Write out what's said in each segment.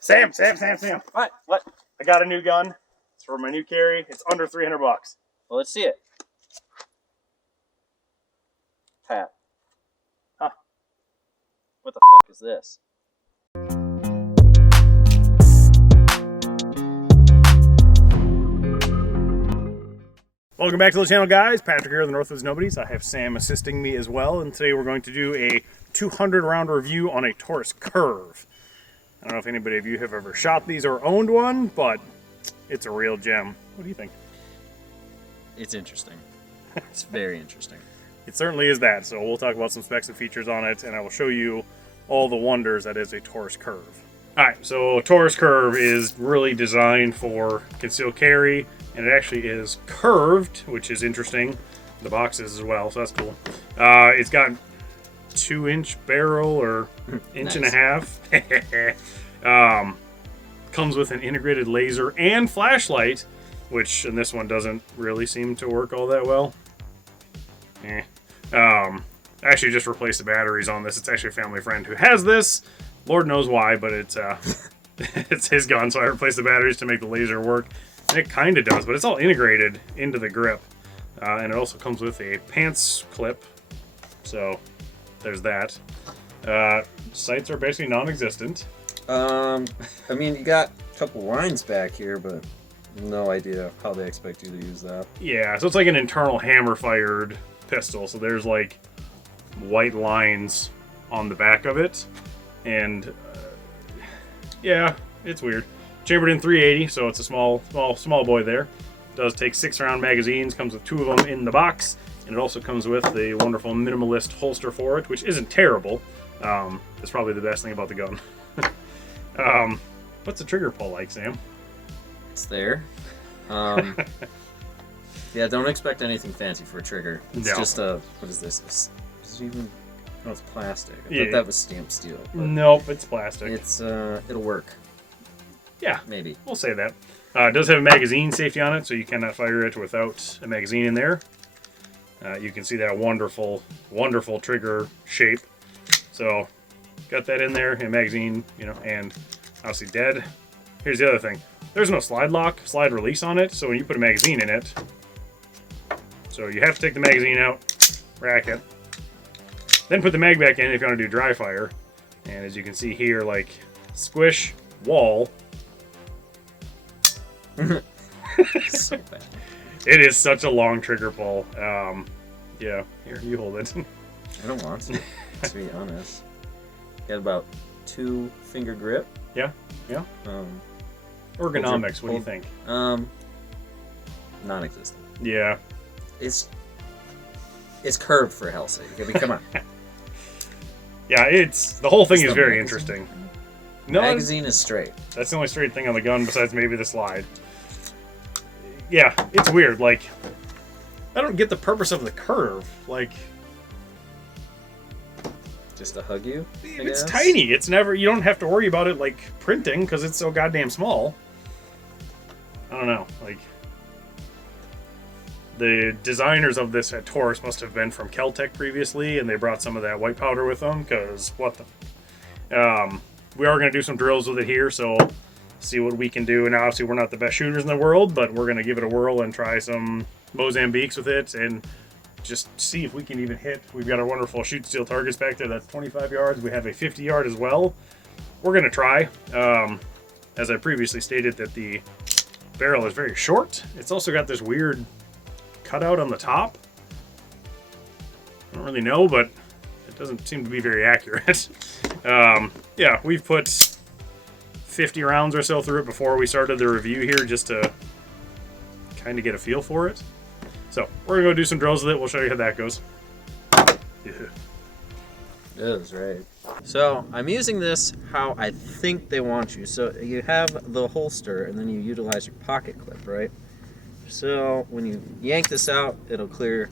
Sam. What? I got a new gun. It's for my new carry. It's under 300 bucks. Well, let's see it. Pat. Huh. What the fuck is this? Welcome back to the channel, guys. Patrick here, the Northwoods Nobodies. I have Sam assisting me as well, and today we're going to do a 200 round review on a Taurus Curve. I don't know if anybody of you have ever shot these or owned one, but it's a real gem. What do you think? It's interesting. It's very interesting. It certainly is that, so we'll talk about some specs and features on it, and I will show you all the wonders that is a Taurus Curve. Alright, so Taurus Curve is really designed for concealed carry, and it actually is curved, which is interesting. The box is as well, so that's cool. It's got 2-inch barrel or inch and a half. Comes with an integrated laser and flashlight, which in this one doesn't really seem to work all that well. Actually just replaced the batteries on this. It's actually a family friend who has this. Lord knows why, but it's it's his gun, so I replaced the batteries to make the laser work. And it kind of does, but it's all integrated into the grip. And it also comes with a pants clip. So there's that. Sights are basically non-existent. I mean, you got a couple lines back here, but no idea how they expect you to use that. Yeah, so it's like an internal hammer-fired pistol. So there's like white lines on the back of it. And yeah, it's weird. Chambered in 380, so it's a small boy there. Does take 6-round magazines, comes with 2 of them in the box, and it also comes with the wonderful minimalist holster for it, which isn't terrible. It's probably the best thing about the gun. What's the trigger pull like, Sam? It's there. Yeah, don't expect anything fancy for a trigger. It's just a, what is this? Is it even? No, it's plastic. I thought that was stamped steel. Nope, it's plastic. It's it'll work. Yeah, maybe. We'll say that. It does have a magazine safety on it, so you cannot fire it without a magazine in there. You can see that wonderful trigger shape. So, got that in there, and magazine, you know, and obviously dead. Here's the other thing. There's no slide lock, slide release on it, so when you put a magazine in it, so you have to take the magazine out, rack it, then put the mag back in if you want to do dry fire. And as you can see here, like, squish, wall. So bad. It is such a long trigger pull. Yeah, here, you hold it. I don't want to be honest. Got about 2-finger grip. Yeah. Ergonomics, what do you think? Non-existent. Yeah. It's curved for hell's sake. I mean, come on. Yeah, the whole thing is very interesting. No, magazine is straight. That's the only straight thing on the gun besides maybe the slide. Yeah, it's weird. Like, I don't get the purpose of the curve. Like, just to hug you? It's tiny. It's never, you don't have to worry about it like printing because it's so goddamn small. I don't know. Like, the designers of this at Taurus must have been from Keltec previously, and they brought some of that white powder with them, because what the... we are going to do some drills with it here, so see what we can do. And obviously we're not the best shooters in the world, but we're going to give it a whirl and try some Mozambiques with it, and just see if we can even hit. We've got our wonderful shoot steel targets back there. That's 25 yards. We have a 50 yard as well. We're going to try. As I previously stated, that the barrel is very short. It's also got this weird cutout on the top. I don't really know, but it doesn't seem to be very accurate. Yeah, we've put 50 rounds or so through it before we started the review here, just to kind of get a feel for it. So we're gonna go do some drills with it. We'll show you how that goes. Yeah. It is right. So I'm using this how I think they want you. So you have the holster, and then you utilize your pocket clip, right? So when you yank this out, it'll clear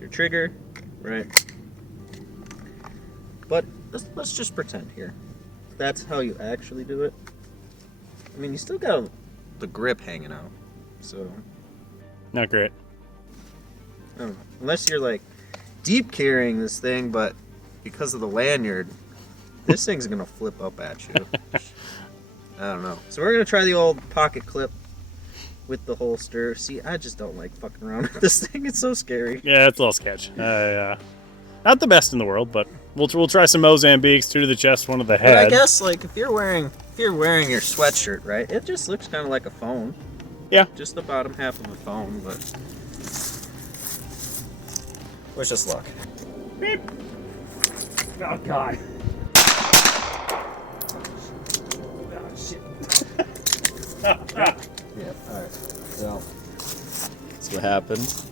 your trigger, right? But let's just pretend here. That's how you actually do it. I mean, you still got the grip hanging out, so... Not great. I don't know. Unless you're like deep carrying this thing, but because of the lanyard, This thing's gonna flip up at you. I don't know. So we're gonna try the old pocket clip with the holster. See, I just don't like fucking around with this thing. It's so scary. Yeah, it's a little sketch. Not the best in the world, but we'll try some Mozambiques, 2 to the chest, 1 to the head. But I guess like if you're wearing your sweatshirt, right? It just looks kind of like a phone. Yeah. Just the bottom half of a phone, but wish us luck. Beep. Oh God. Oh shit. Oh, God. Yeah. All right. So that's what happened.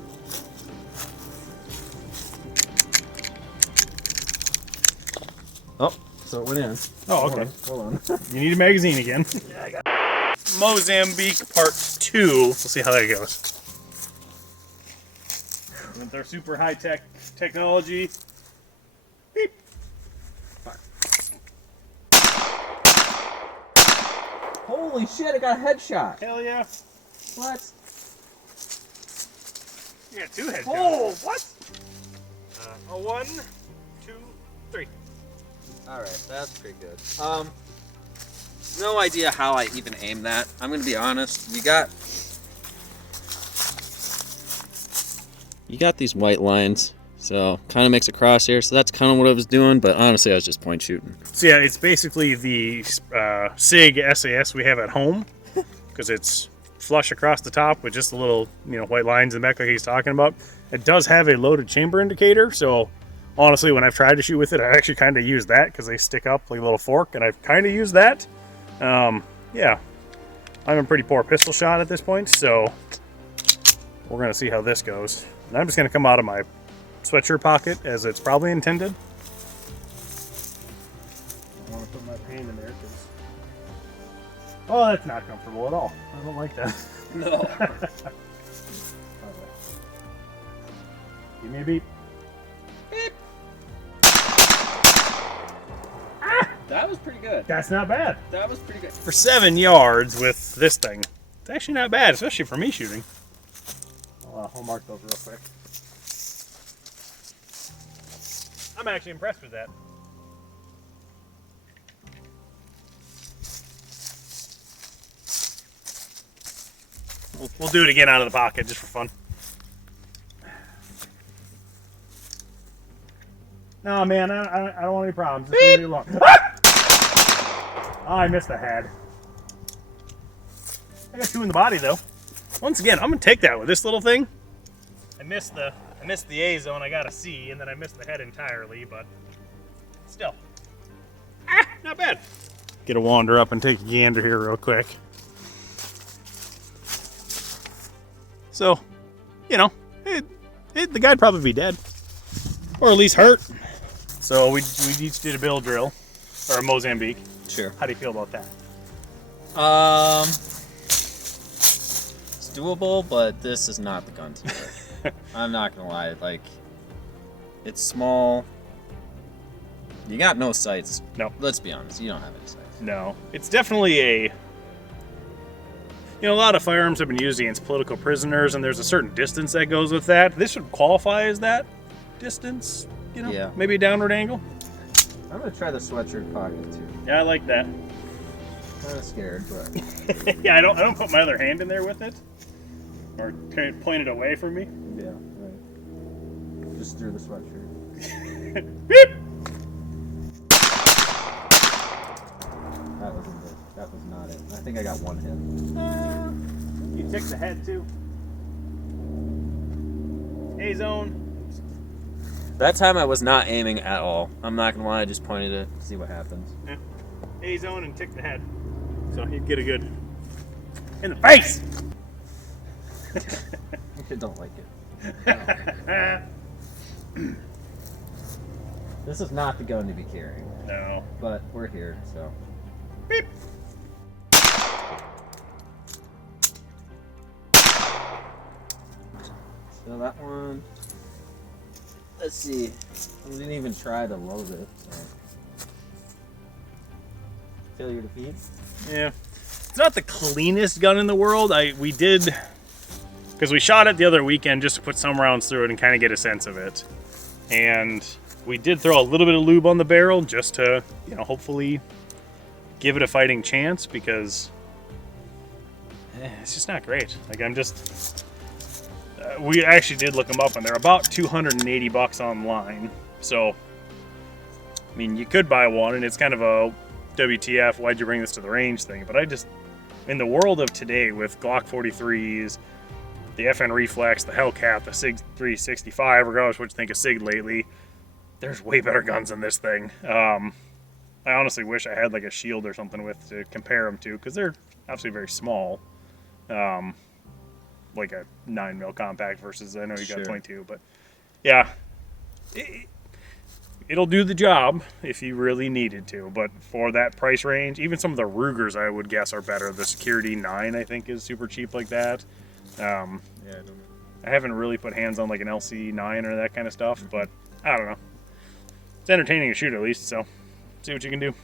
Oh, so it went in. Oh, okay. Hold on. You need a magazine again. Yeah, I got it. Mozambique Part 2. We'll see how that goes. With their super high-tech technology. Beep. Holy shit! I got a headshot. Hell yeah. What? You got 2 headshots. Oh, what? A 1, 2, 3. All right, that's pretty good. No idea how I even aimed that. I'm gonna be honest. You got these white lines, so kind of makes a crosshair. So that's kind of what I was doing. But honestly, I was just point shooting. So yeah, it's basically the SIG SAS we have at home, because it's flush across the top with just a little, white lines in the back like he's talking about. It does have a loaded chamber indicator, so honestly, when I've tried to shoot with it, I actually kind of use that because they stick up like a little fork, and I've kind of used that. Yeah, I'm a pretty poor pistol shot at this point, so we're gonna see how this goes. And I'm just gonna come out of my sweatshirt pocket as it's probably intended. I want to put my hand in there because, oh, that's not comfortable at all. I don't like that. No. Give me a beep. That was pretty good. That's not bad. That was pretty good. For 7 yards with this thing, it's actually not bad, especially for me shooting. I'll mark those real quick. I'm actually impressed with that. We'll do it again out of the pocket just for fun. No, man, I don't want any problems. Just leave me alone. Oh, I missed the head. I got 2 in the body though. Once again, I'm gonna take that with this little thing. I missed the A zone. I got a C, and then I missed the head entirely. But still, not bad. Get a wander up and take a gander here real quick. So, the guy'd probably be dead, or at least hurt. So we each did a bill drill, or a Mozambique. Sure. How do you feel about that? It's doable, but this is not the gun to do it. I'm not gonna lie. Like, it's small. You got no sights. No. Let's be honest. You don't have any sights. No. It's definitely a lot of firearms have been used against political prisoners, and there's a certain distance that goes with that. This would qualify as that distance, Yeah. maybe a downward angle. I'm gonna try the sweatshirt pocket too. Yeah, I like that. Kind of scared, but Yeah, I don't put my other hand in there with it, or point it away from me. yeah, right. Just through the sweatshirt. Beep! That wasn't it. That was not it. I think I got one hit. You tick the head too. A zone. That time I was not aiming at all. I'm not gonna lie. I just pointed it to see what happens. Yeah. A zone and tick the head, so you'd get a good in the face. I don't like it. This is not the gun to be carrying. No. But we're here, so. Beep. So that one. Let's see. We didn't even try to load it. So. Failure to feed. Yeah. It's not the cleanest gun in the world. We did, because we shot it the other weekend just to put some rounds through it and kind of get a sense of it. And We did throw a little bit of lube on the barrel just to, you know, hopefully give it a fighting chance, because it's just not great. Like, I'm just... we actually did look them up, and they're about $280 online. So, I mean, you could buy one, and it's kind of a WTF, why'd you bring this to the range thing. But I just, in the world of today with Glock 43s, the FN Reflex, the Hellcat, the SIG 365, regardless of what you think of SIG lately, there's way better guns than this thing. I honestly wish I had like a shield or something with to compare them to, because they're obviously very small. Like a 9mm compact versus, I know you got 22, but yeah, it'll do the job if you really needed to. But for that price range, even some of the Rugers I would guess are better. The Security 9 I think is super cheap like that. Yeah, I haven't really put hands on like an LC9 or that kind of stuff, but I don't know. It's entertaining to shoot at least, so see what you can do.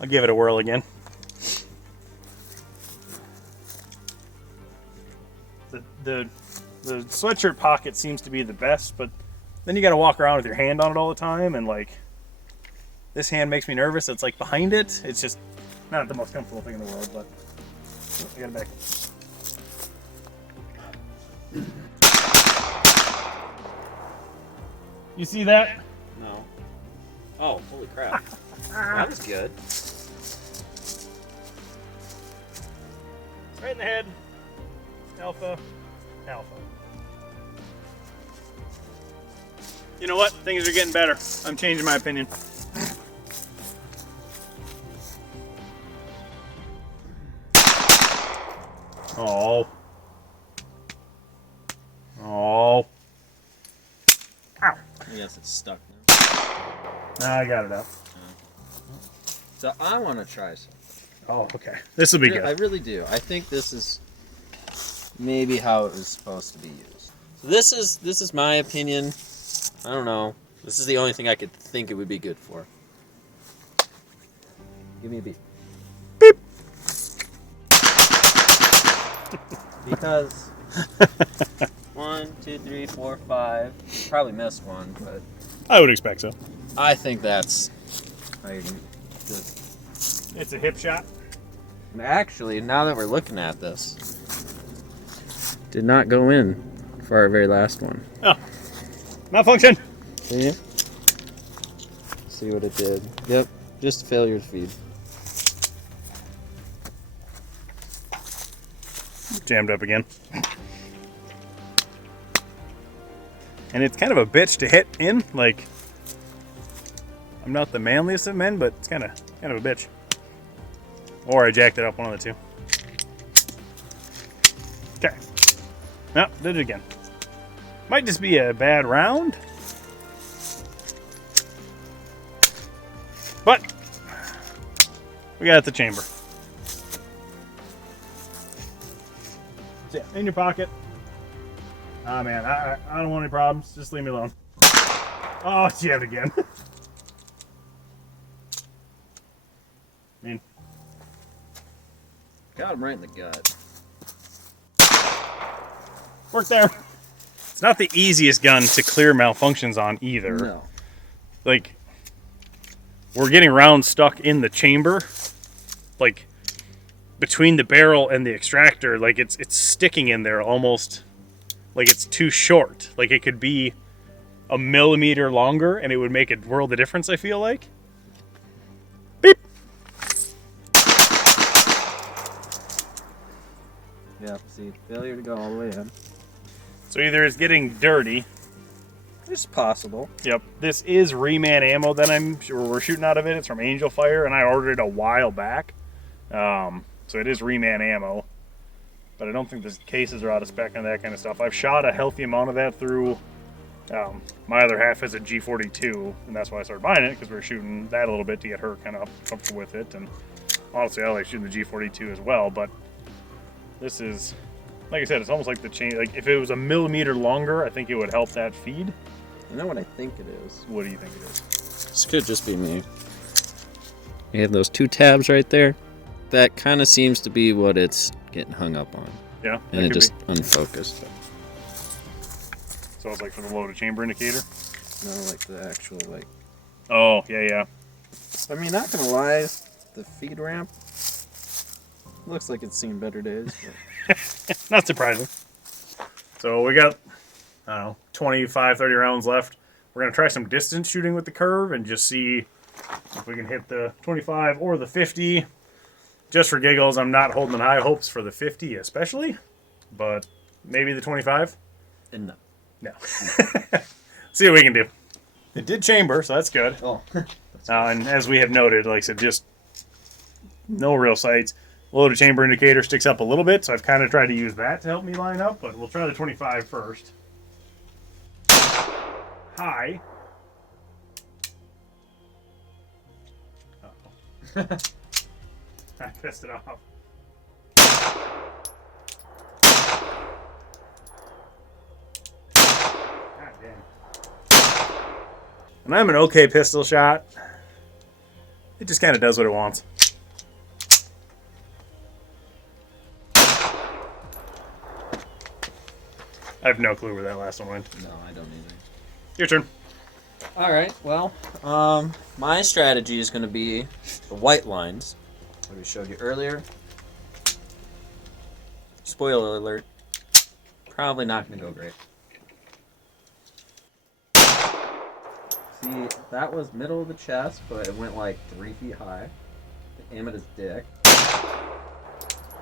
I'll give it a whirl again. The sweatshirt pocket seems to be the best, but then you got to walk around with your hand on it all the time, and like this hand makes me nervous. It's like behind it. It's just not the most comfortable thing in the world, but I got it back. You see that? No. Oh, holy crap. That was good. Right in the head. Alpha. You know what? Things are getting better. I'm changing my opinion. Oh. Ow. I guess it's stuck now. Nah, I got it out. So I want to try something. Oh, okay. This will be good. I really do. I think this is maybe how it was supposed to be used. So this is my opinion. I don't know. This is the only thing I could think it would be good for. Give me a beep. Beep. Because 1, 2, 3, 4, 5. Probably missed one, but I would expect so. I think that's how you're gonna just. It's a hip shot. Actually, now that we're looking at this, did not go in for our very last one. Oh, malfunction. See? See what it did. Yep, just failure to feed. Jammed up again. And it's kind of a bitch to hit in. Like, I'm not the manliest of men, but it's kind of a bitch. Or I jacked it up, one of the two. Okay. No, did it again. Might just be a bad round. But we got the chamber. So yeah, in your pocket. Ah, man, I don't want any problems. Just leave me alone. Oh, jammed again. Man. Got him right in the gut. Work there. It's not the easiest gun to clear malfunctions on either. No. Like, we're getting rounds stuck in the chamber, like between the barrel and the extractor. Like it's sticking in there almost like it's too short. Like it could be a millimeter longer and it would make a world of difference, I feel like. Beep. Yeah, see, failure to go all the way in. So either it's getting dirty. It's possible. Yep. This is reman ammo that we're shooting out of it. It's from Angel Fire, and I ordered it a while back. So it is reman ammo. But I don't think the cases are out of spec and that kind of stuff. I've shot a healthy amount of that through. My other half is a G42, and that's why I started buying it, because we were shooting that a little bit to get her kind of comfortable with it. And honestly, I like shooting the G42 as well, but this is, like I said, it's almost like the chain. Like if it was a millimeter longer, I think it would help that feed. You know what I think it is? What do you think it is? This could just be me. You have those two tabs right there. That kind of seems to be what it's getting hung up on. Yeah. And it just unfocused. So it's like for the loaded chamber indicator. No, like the actual like. Oh yeah. I mean, not gonna lie, the feed ramp looks like it's seen better days. But... Not surprising. So we got, I don't know, 25, 30 rounds left. We're going to try some distance shooting with the curve and just see if we can hit the 25 or the 50. Just for giggles, I'm not holding high hopes for the 50 especially, but maybe the 25? No. No. See what we can do. It did chamber, so that's good. Oh. And as we have noted, like I said, just no real sights. Loaded chamber indicator sticks up a little bit, so I've kind of tried to use that to help me line up, but we'll try the 25 first. High. Uh-oh. I pissed it off. God damn. And I'm an okay pistol shot. It just kind of does what it wants. I have no clue where that last one went. No, I don't either. Your turn. All right. Well, my strategy is going to be the white lines, what we showed you earlier. Spoiler alert. Probably not going to go great. See, that was middle of the chest, but it went like 3 feet high. Aim at his dick.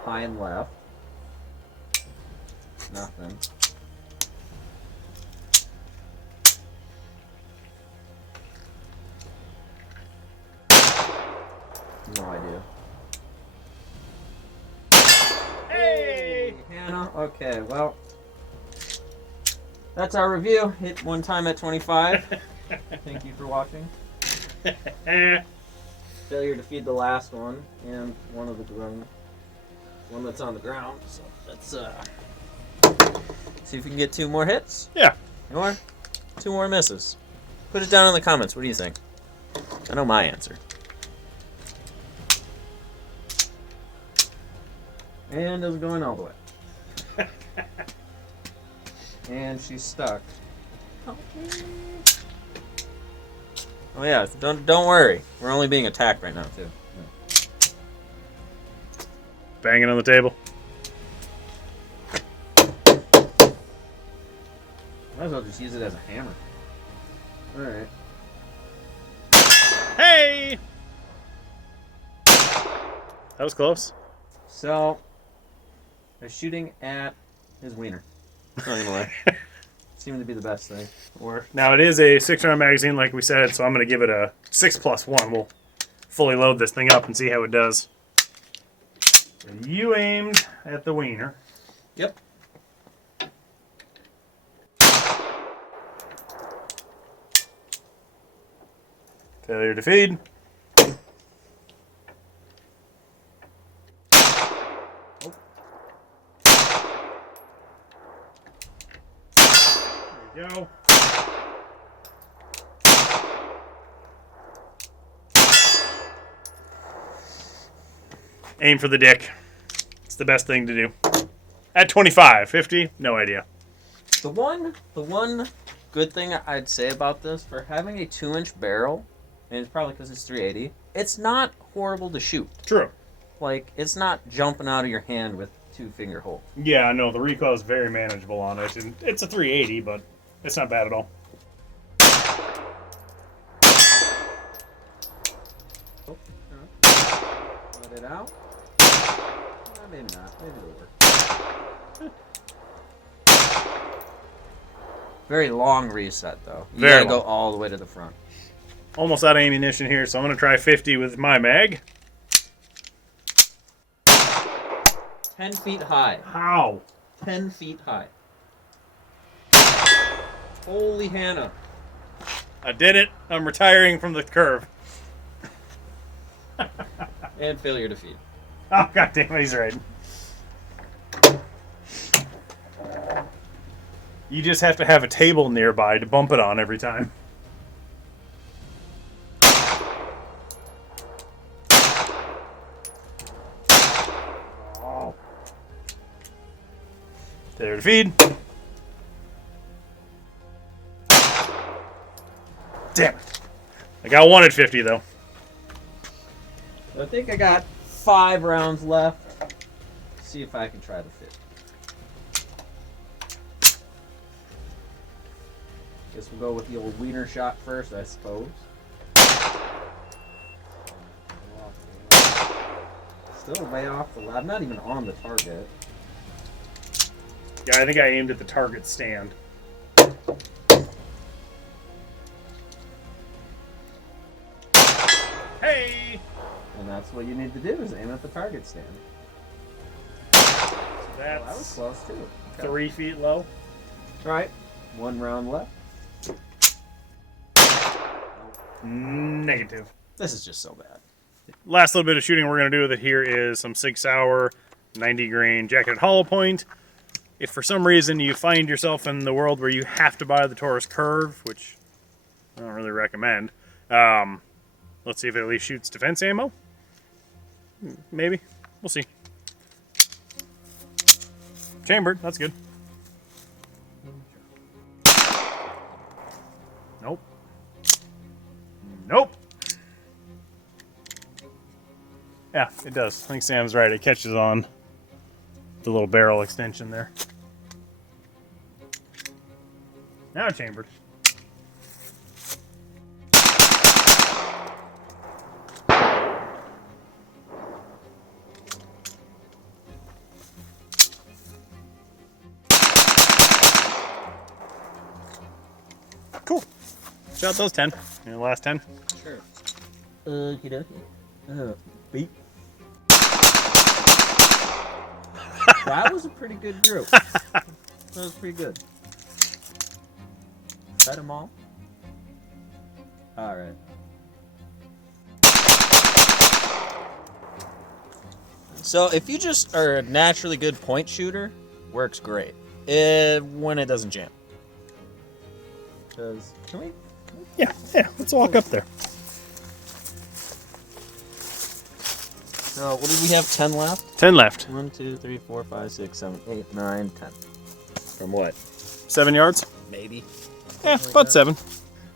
High and left. Nothing. No idea. Hey! Hannah. Okay, well, that's our review. Hit one time at 25. Thank you for watching. Failure to feed the last one and one of the one that's on the ground. So let's see if we can get 2 more hits. Yeah. Or 2 more misses. Put it down in the comments. What do you think? I know my answer. And is going all the way. And she's stuck. Oh yeah, don't worry. We're only being attacked right now too. Banging on the table. Might as well just use it as a hammer. Alright. Hey! That was close. So, they're shooting at his wiener. Not gonna lie. Seemed to be the best thing. Now it is a 6-round magazine, like we said, so I'm going to give it a 6+1. We'll fully load this thing up and see how it does. So you aimed at the wiener. Yep. Failure to feed. There you go. Aim for the dick. It's the best thing to do. At 25, 50, no idea. The one good thing I'd say about this, for having a 2-inch barrel, and it's probably because it's 380, it's not horrible to shoot. True. Like, it's not jumping out of your hand with 2-finger hold. Yeah, I know. The recoil is very manageable on it. And it's a 380, but it's not bad at all. Let it out. Maybe not. Maybe it'll work. Very long reset, though. You Very gotta go long. all the way to the front. Almost out of ammunition here, so I'm going to try 50 with my mag. 10 feet high. How? 10 feet high. Holy Hannah. I did it. I'm retiring from the curve. And failure to feed. Oh, god damn it, he's right. You just have to have a table nearby to bump it on every time. Oh. There to feed. Damn it. I got one at 50 though. I think I got 5 rounds left. See if I can try the 50. Guess we'll go with the old wiener shot first, I suppose. Still way off the lab. I'm not even on the target. Yeah, I think I aimed at the target stand. Hey! And that's what you need to do, is aim at the target stand. So Well, that was that's close too. Okay. 3 feet low. Alright, 1 round left. Negative. This is just so bad. Last little bit of shooting we're going to do with it here is some 6 Hour 90 grain jacketed hollow point. If for some reason you find yourself in the world where you have to buy the Taurus Curve, which I don't really recommend, let's see if it at least shoots defense ammo. Maybe. We'll see. Chambered. That's good. Nope. Nope. Yeah, it does. I think Sam's right. It catches on the little barrel extension there. Now chambered. Cool. Shot those 10. And the last 10. Sure. Okie dokie. Beep. That was a pretty good group. That was pretty good. Cut them all. Alright. So if you just are a naturally good point shooter, works great. When it doesn't jam. Because, can we? Yeah, let's walk up there. So, what did we have? 10 left? 10 left. 1, 2, 3, 4, 5, 6, 7, 8, 9, 10. From what? 7 yards? Maybe. Yeah, Like about that. 7.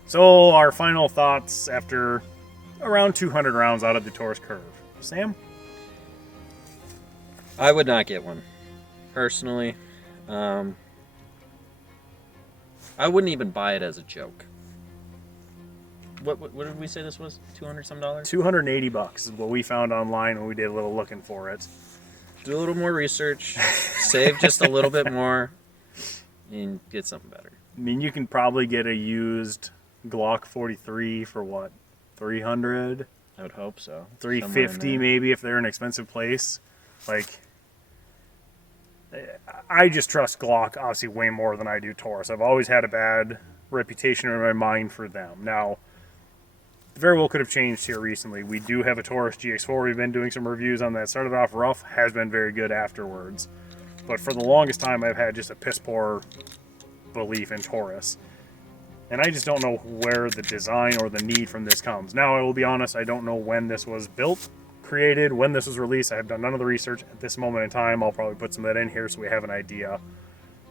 So our final thoughts after around 200 rounds out of the Taurus Curve. Sam? I would not get one. Personally. I wouldn't even buy it as a joke. What did we say this was? $200 some dollars? $280 is what we found online when we did a little looking for it. Do a little more research. Save just a little bit more. And get something better. I mean, you can probably get a used Glock 43 for what? 300? I would hope so. 350 maybe if they're in an expensive place. Like, I just trust Glock obviously way more than I do Taurus. I've always had a bad reputation in my mind for them. Now, very well could have changed here recently. We do have a Taurus GX4. We've been doing some reviews on that. Started off rough, has been very good afterwards. But for the longest time, I've had just a piss poor belief in Taurus. And I just don't know where the design or the need from this comes. Now, I will be honest, I don't know when this was built, created, when this was released. I have done none of the research at this moment in time. I'll probably put some of that in here so we have an idea.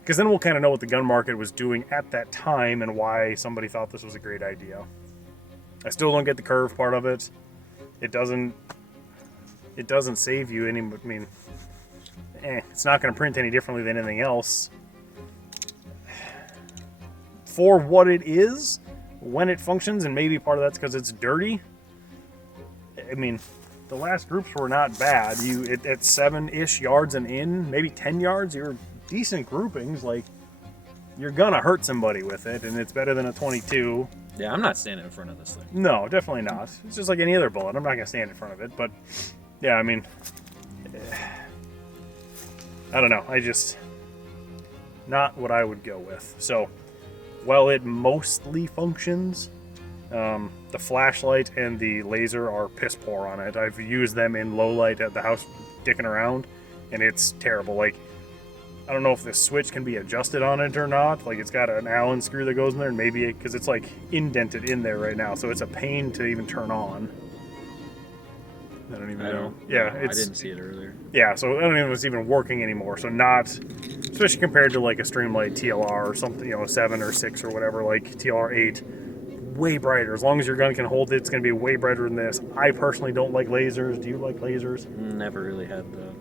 Because then we'll kind of know what the gun market was doing at that time and why somebody thought this was a great idea. I still don't get the curve part of it. It doesn't save you any, I mean, it's not going to print any differently than anything else. For what it is, when it functions, and maybe part of that's because it's dirty. I mean, the last groups were not bad. At 7-ish yards and in, maybe 10 yards, you're decent groupings. Like, you're gonna hurt somebody with it, and it's better than a 22. Yeah, I'm not standing in front of this thing. No, definitely not. It's just like any other bullet. I'm not gonna stand in front of it, but yeah, I mean, I don't know. Not what I would go with. So, while it mostly functions, the flashlight and the laser are piss poor on it. I've used them in low light at the house, dicking around, and it's terrible. Like, I don't know if the switch can be adjusted on it or not. Like, it's got an Allen screw that goes in there, and maybe because it's like indented in there right now, so it's a pain to even turn on. I don't even know. Yeah, I didn't see it earlier. Yeah, so I don't even know if it's even working anymore. So not, especially compared to like a Streamlight TLR or something, 7 or 6 or whatever, like TLR 8. way brighter. As long as your gun can hold it, it's going to be way brighter than this. I personally don't like lasers. Do you like lasers? Never really had the.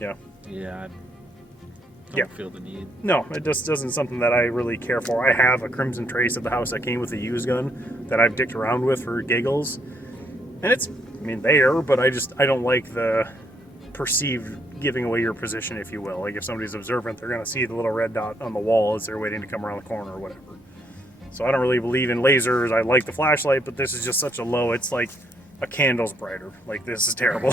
Yeah. Yeah. I don't feel the need. No, it just isn't something that I really care for. I have a Crimson Trace at the house that came with a used gun that I've dicked around with for giggles. And it's, I mean, there, but I don't like the perceived giving away your position, if you will. Like if somebody's observant, they're going to see the little red dot on the wall as they're waiting to come around the corner or whatever. So I don't really believe in lasers. I like the flashlight, but this is just such a low, it's like a candle's brighter. Like this is terrible.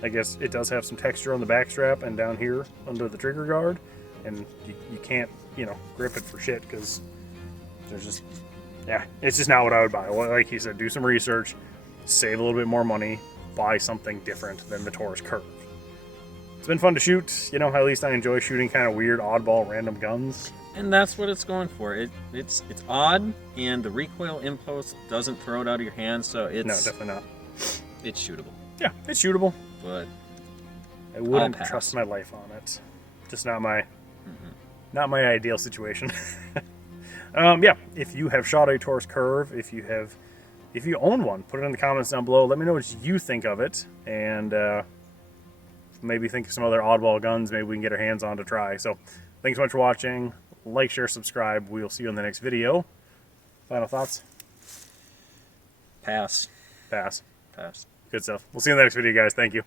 I guess it does have some texture on the back strap and down here under the trigger guard, and you can't, grip it for shit because there's just, it's just not what I would buy. Like you said, do some research, save a little bit more money, buy something different than the Taurus Curve. It's been fun to shoot. At least I enjoy shooting kind of weird, oddball, random guns. And that's what it's going for. It's odd, and the recoil impulse doesn't throw it out of your hand, so it's... No, definitely not. It's shootable. Yeah, it's shootable. But I wouldn't trust my life on it. Just not my ideal situation. If you have shot a Taurus Curve, if you own one, put it in the comments down below. Let me know what you think of it, and maybe think of some other oddball guns maybe we can get our hands on to try. So thanks so much for watching. Like, share, subscribe. We'll see you in the next video. Final thoughts? Pass. Pass. Pass. Good stuff. We'll see you in the next video, guys. Thank you.